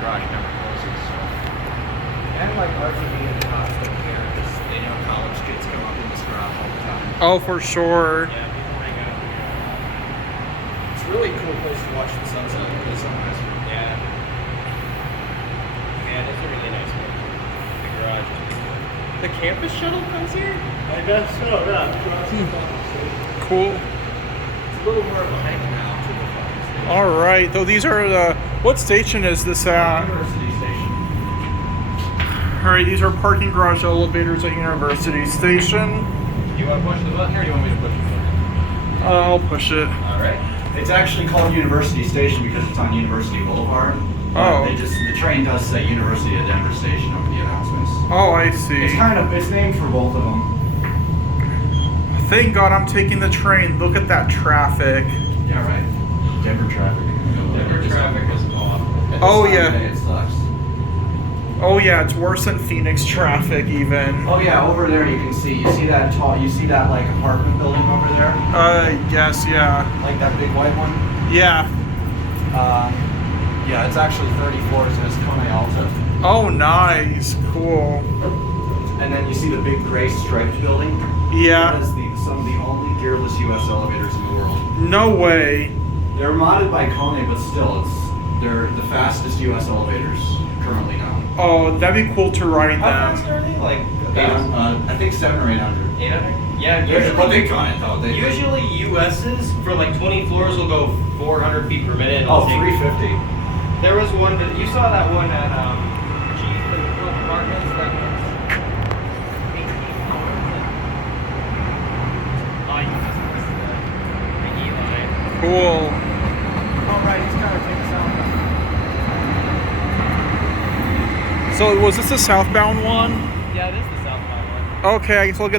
garage never closes. So. And like RTD and the hospital here, because they know college kids come up in this garage all the time. Oh, for sure. Yeah, people hang out here. It's a really cool place to watch the sunset because sunrise. Yeah. Man, it's a really nice one. The garage is pretty cool. The campus shuttle comes here? I guess so, yeah. Cool. It's a little more of a hike now to the front. All right. So these are the. What station is this at? University station. All right. These are parking garage elevators at University Station. Do you want to push the button or do you want me to push the button? I'll push it. All right. It's actually called University Station because it's on University Boulevard. Oh. The train does say University of Denver Station over the announcements. Oh, I see. It's named for both of them. Thank God I'm taking the train. Look at that traffic. Yeah, right. Denver traffic. Denver traffic is awful. Oh, yeah. It sucks. Oh yeah, it's worse than Phoenix traffic even. Oh yeah, over there you can see. You see that like apartment building over there? Yes, yeah. Like that big white one? Yeah. Yeah, it's actually 30 floors and it's Kone Alta. Oh, nice. Cool. And then you see the big gray striped building? Yeah. That is some of the only gearless US elevators in the world. No way. They're modded by Kone, but still, they're the fastest US elevators currently now. Oh, that'd be cool to ride How fast them. are they? Like, I think 700 or 800. 800? Yeah, But they usually, con it though. usually US's for like 20 floors will go 400 feet per minute. Oh, 350. There was one that, you saw that one at, Cheese and Club Apartments that was 18 hours. Oh, you just missed the Eli. Cool. Oh, right, he's gotta take us out. So was this the southbound one? Yeah, it is the southbound one. Okay, I guess we'll get